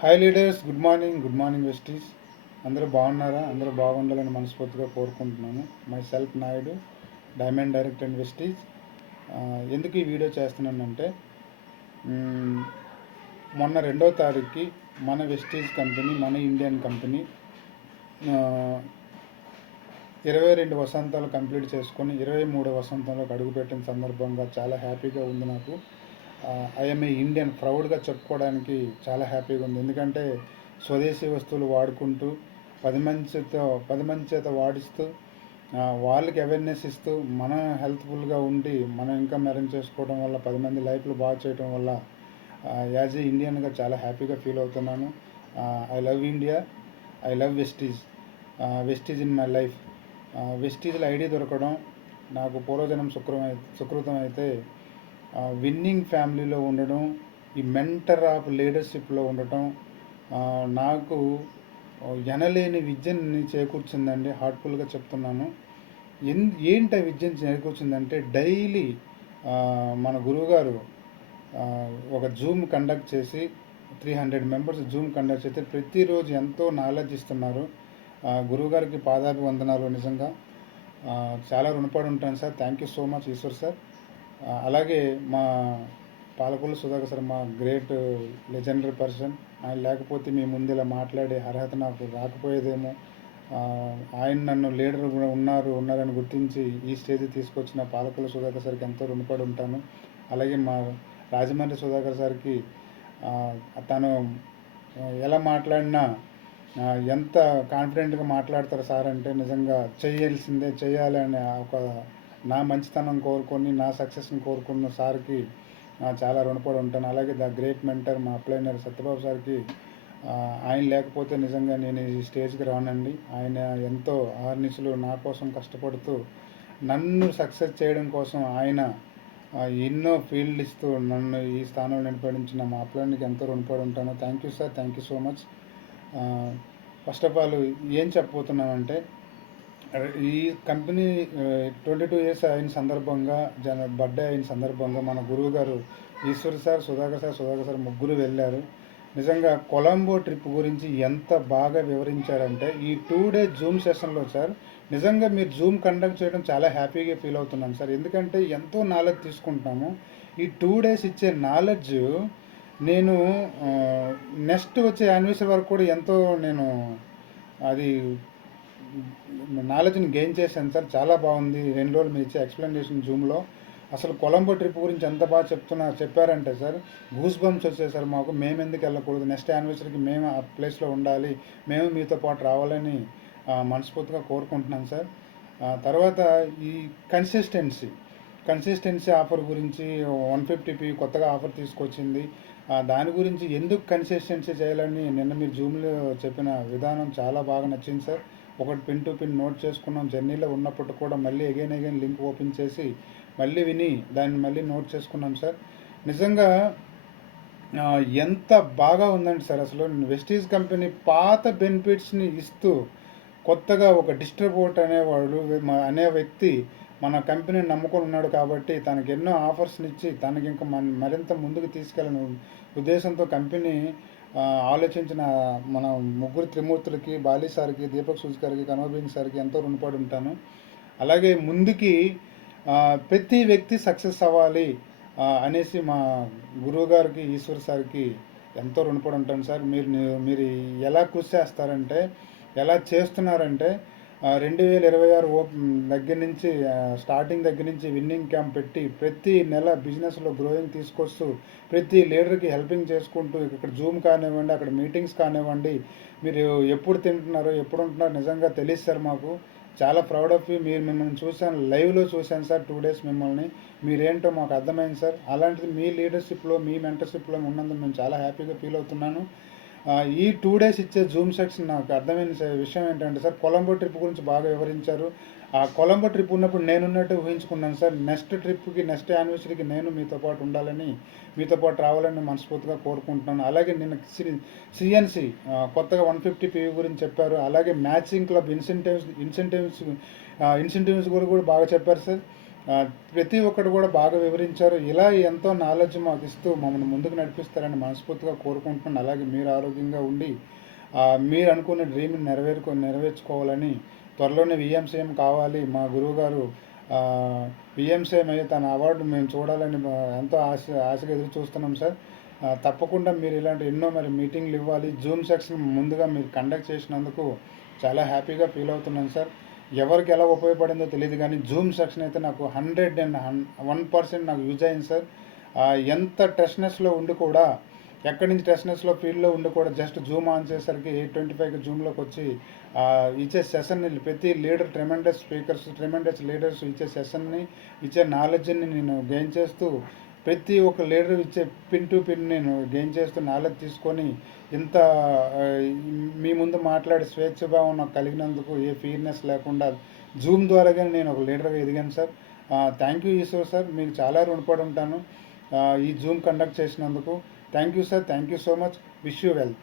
Hi leaders, good morning Vestige. అందరూ బాగున్నారా? అందరూ బాగుండాలని మనస్ఫూర్తిగా కోరుకుంటున్నాను. Myself Naidu, diamond direct and Vestige. ఎందుకు ఈ వీడియో చేస్తున్నానంటే, మొన్న 2వ తారీఖుకి మన వెస్టీస్ కంపెనీ, మన ఇండియన్ కంపెనీ 22 వసంతాలు కంప్లీట్ చేసుకొని 23వ వసంతంలోకి అడుగుపెట్టిన సందర్భంగా చాలా హ్యాపీగా ఉంది నాకు. ఐఎమ్ ఏ ఇండియన్ ప్రౌడ్గా చెప్పుకోవడానికి చాలా హ్యాపీగా ఉంది. ఎందుకంటే స్వదేశీ వస్తువులు వాడుకుంటూ 10 మంది చేత వాడిస్తూ వాళ్ళకి అవేర్నెస్ ఇస్తూ మనం హెల్త్ఫుల్గా ఉండి మనం ఇంకా మెరైన్ చేసుకోవడం వల్ల 10 మంది లైఫ్లు బాగా చేయడం వల్ల యాజ్ ఏ ఇండియన్గా చాలా హ్యాపీగా ఫీల్ అవుతున్నాను. I love India, I love Vestige, Vestige in my life. వెస్టీజ్లో ఐడి దొరకడం నాకు పూర్వజనం సుకృతం అయితే విన్నింగ్ ఫ్యామిలీలో ఉండడం, ఈ మెంటర్ ఆఫ్ లీడర్షిప్లో ఉండటం నాకు ఎనలేని విద్యని చేకూర్చిందండి. హార్ట్ఫుల్గా చెప్తున్నాను. ఏంటి ఆ విద్యను చేకూర్చిందంటే, డైలీ మన గురువుగారు ఒక జూమ్ కండక్ట్ చేసి 300 మెంబర్స్ జూమ్ కండక్ట్ చేస్తే ప్రతిరోజు ఎంతో నాలెడ్జ్ ఇస్తున్నారు. గురువుగారికి పాదాభివందనాలు. నిజంగా చాలా రుణపడి ఉంటాను sir. Thank you so much Eeshwar sir. అలాగే మా పాలకొల్లు సుధాకర్ సార్, మా గ్రేట్ లెజెండరీ పర్సన్. ఆయన లేకపోతే మీ ముందు ఇలా మాట్లాడే అర్హత నాకు రాకపోయేదేమో. ఆయన నన్ను లీడర్ కూడా ఉన్నారని గుర్తించి ఈ స్టేజ్ తీసుకొచ్చిన పాలకొల్లు సుధాకర్ సార్కి ఎంతో రుణపడి ఉంటాను. అలాగే మా రాజమండ్రి సుధాకర్ సార్కి తను ఎలా మాట్లాడినా ఎంత కాన్ఫిడెంట్గా మాట్లాడతారు సార్ అంటే, నిజంగా చేయాలి అనే ఒక నా మంచితనం కోరుకొని నా సక్సెస్ని కోరుకున్న సార్కి చాలా రుణపడి ఉంటాను. అలాగే ద గ్రేట్ మెంటర్ మా అప్లైనర్ సత్యబాబు సార్కి, ఆయన లేకపోతే నిజంగా నేను ఈ స్టేజ్కి రానండి. ఆయన ఎంతో ఆర్నిసులు నా కోసం కష్టపడుతూ నన్ను సక్సెస్ చేయడం కోసం ఆయన ఎన్నో ఫీల్డ్ ఇస్తూ నన్ను ఈ స్థానంలో నిలబడించిన మా అప్లైనర్కి ఎంతో రుణపడి ఉంటాను. Thank you sir, thank you so much. First of all ఏం చెప్పబోతున్నానంటే, ఈ కంపెనీ 22 ఇయర్స్ అయిన సందర్భంగా, బర్త్డే అయిన సందర్భంగా మన గురువు గారు ఈశ్వర్ సార్, సుధాకర్ సార్ ముగ్గురు వెళ్ళారు. నిజంగా కొలంబో ట్రిప్ గురించి ఎంత బాగా వివరించారంటే, ఈ 2 days జూమ్ సెషన్లో సార్ నిజంగా మీరు జూమ్ కండక్ట్ చేయడం చాలా హ్యాపీగా ఫీల్ అవుతున్నాను సార్. ఎందుకంటే ఎంతో నాలెడ్జ్ తీసుకుంటాము. ఈ 2 days ఇచ్చే నాలెడ్జ్ నేను నెక్స్ట్ వచ్చే యానివర్సరీ వరకు కూడా ఎంతో నేను అది నాలెడ్జ్ని గెయిన్ చేశాను సార్. చాలా బాగుంది 2 రోజులు మీరు ఇచ్చే ఎక్స్ప్లెనేషన్ జూమ్లో. అసలు కొలంబో ట్రిప్ గురించి ఎంత బాగా చెప్పారంటే సార్, గూస్ బంప్స్ వచ్చాయి సార్ మాకు. మేము ఎందుకు వెళ్ళకూడదు, నెక్స్ట్ యానివర్సరీకి మేము ఆ ప్లేస్లో ఉండాలి, మేము మీతో పాటు రావాలని మనస్ఫూర్తిగా కోరుకుంటున్నాను సార్. తర్వాత ఈ కన్సిస్టెన్సీ ఆఫర్ గురించి 150p కొత్తగా ఆఫర్ తీసుకొచ్చింది. దాని గురించి ఎందుకు కన్సిస్టెన్సీ చేయాలని నిన్న మీరు జూమ్లో చెప్పిన విధానం చాలా బాగా నచ్చింది సార్. ఒకటి పిన్ టు పిన్ నోట్ చేసుకున్నాం. జర్నీలో ఉన్నప్పుడు కూడా మళ్ళీ అగైన్ లింక్ ఓపెన్ చేసి మళ్ళీ విని దాన్ని మళ్ళీ నోట్ చేసుకున్నాం సార్. నిజంగా ఎంత బాగా ఉందండి సార్. అసలు వెస్టీజ్ కంపెనీ పాత బెనిఫిట్స్ని ఇస్తూ కొత్తగా ఒక డిస్ట్రిబ్యూటర్ అనే వ్యక్తి మన కంపెనీని నమ్ముకొని ఉన్నాడు కాబట్టి తనకి ఎన్నో ఆఫర్స్ని ఇచ్చి తనకి ఇంకా మరింత ముందుకు తీసుకెళ్ళిన ఉద్దేశంతో కంపెనీ ఆలోచించిన మన ముగ్గురు త్రిమూర్తులకి, బాలీ సార్కి, దీపక్ సూజ్ గారికి, కనోబింగ్ సార్కి ఎంతో రుణపడి ఉంటాను. అలాగే ముందుకి ప్రతి వ్యక్తి సక్సెస్ అవ్వాలి అనేసి మా గురువు గారికి, ఈశ్వర్ సార్కి ఎంతో రుణపడి ఉంటాను సార్. మీరు ఎలా కృషి చేస్తారంటే, ఎలా చేస్తున్నారంటే, 2026 దగ్గర నుంచి స్టార్టింగ్ దగ్గర నుంచి విన్నింగ్ క్యాంప్ పెట్టి ప్రతి నెల బిజినెస్లో గ్రోయింగ్ తీసుకొస్తూ ప్రతి లీడర్కి హెల్పింగ్ చేసుకుంటూ ఇక్కడ జూమ్ కానివ్వండి, అక్కడ మీటింగ్స్ కానివ్వండి, మీరు ఎప్పుడు తింటున్నారో ఎప్పుడు ఉంటున్నారో నిజంగా తెలియదు సార్. మాకు చాలా ప్రౌడ్ ఆఫ్ యూ. మిమ్మల్ని చూశాను, లైవ్లో చూశాను సార్ 2 days మిమ్మల్ని. మీరేంటో మాకు అర్థమైంది సార్. అలాంటిది మీ లీడర్షిప్లో, మీ మెంటర్షిప్లో ఉన్నందుకు మేము చాలా హ్యాపీగా ఫీల్ అవుతున్నాను. ఈ 2 days ఇచ్చే జూమ్ సెక్షన్ నాకు అర్థమైన విషయం ఏంటంటే సార్, కొలంబో ట్రిప్ గురించి బాగా వివరించారు. ఆ కొలంబో ట్రిప్ ఉన్నప్పుడు నేనున్నట్టు ఊహించుకున్నాను సార్. నెక్స్ట్ ట్రిప్కి, నెక్స్ట్ యానివర్సరీకి నేను మీతో పాటు ఉండాలని, మీతో పాటు రావాలని మనస్ఫూర్తిగా కోరుకుంటున్నాను. అలాగే నిన్న సిఎన్సి కొత్తగా 150p గురించి చెప్పారు. అలాగే మ్యాచింగ్ క్లబ్ ఇన్సెంటివ్స్ కూడా బాగా చెప్పారు సార్. ప్రతి ఒక్కరు కూడా బాగా వివరించారు. ఇలా ఎంతో నాలెడ్జ్ మాకు ఇస్తూ మమ్మల్ని ముందుకు నడిపిస్తారని మనస్ఫూర్తిగా కోరుకుంటున్నాను. అలాగే మీరు ఆరోగ్యంగా ఉండి మీరు అనుకున్న డ్రీమ్‌ని నెరవేర్చుకోవాలని త్వరలోనే వీఎంసీఎం కావాలి. మా గురువుగారు వీఎంసీఎం అయ్యి తన అవార్డు మేము చూడాలని ఎంతో ఆశగా ఎదురు చూస్తున్నాం సార్. తప్పకుండా మీరు ఇలాంటి ఎన్నో మరి మీటింగ్లు ఇవ్వాలి. జూమ్ సెక్షన్ ముందుగా మీరు కండక్ట్ చేసినందుకు చాలా హ్యాపీగా ఫీల్ అవుతున్నాను సార్. ఎవరికి ఎలా ఉపయోగపడిందో తెలియదు కానీ జూమ్ సెక్షన్ అయితే నాకు 100% నాకు యూజ్ అయింది సార్. ఎంత టెస్ట్‌నెస్‌లో ఉండి కూడా ఎక్కడి నుంచి టెస్ట్‌నెస్‌లో ఫీల్డ్‌లో ఉండి కూడా జస్ట్ జూమ్ ఆన్ చేసేసరికి 8:25కి జూమ్‌లోకి వచ్చి ఇచ్చే సెషన్‌ని ప్రతి లీడర్ ట్రెమెండస్ లీడర్స్ ఇచ్చే సెషన్‌ని ఇచ్చే నాలెడ్జ్‌ని నేను గెయిన్ చేస్తూ ప్రతి ఒక్క లీడర్ ఇచ్చే పిన్ టు పిన్ నేను గెయిన్ చేస్తూ నాలెడ్జ్ తీసుకొని ఇంత మీ ముందు మాట్లాడే స్వేచ్ఛ భావం నాకు కలిగినందుకు ఏ ఫీర్నెస్ లేకుండా జూమ్ ద్వారాగానే నేను ఒక లీడర్గా ఎదిగాను sir. Thank you Eshwar sir, మీకు చాలా రుణపడి ఉంటాను ఈ జూమ్ కండక్ట్ చేసినందుకు. Thank you sir, thank you so much. Wish you well.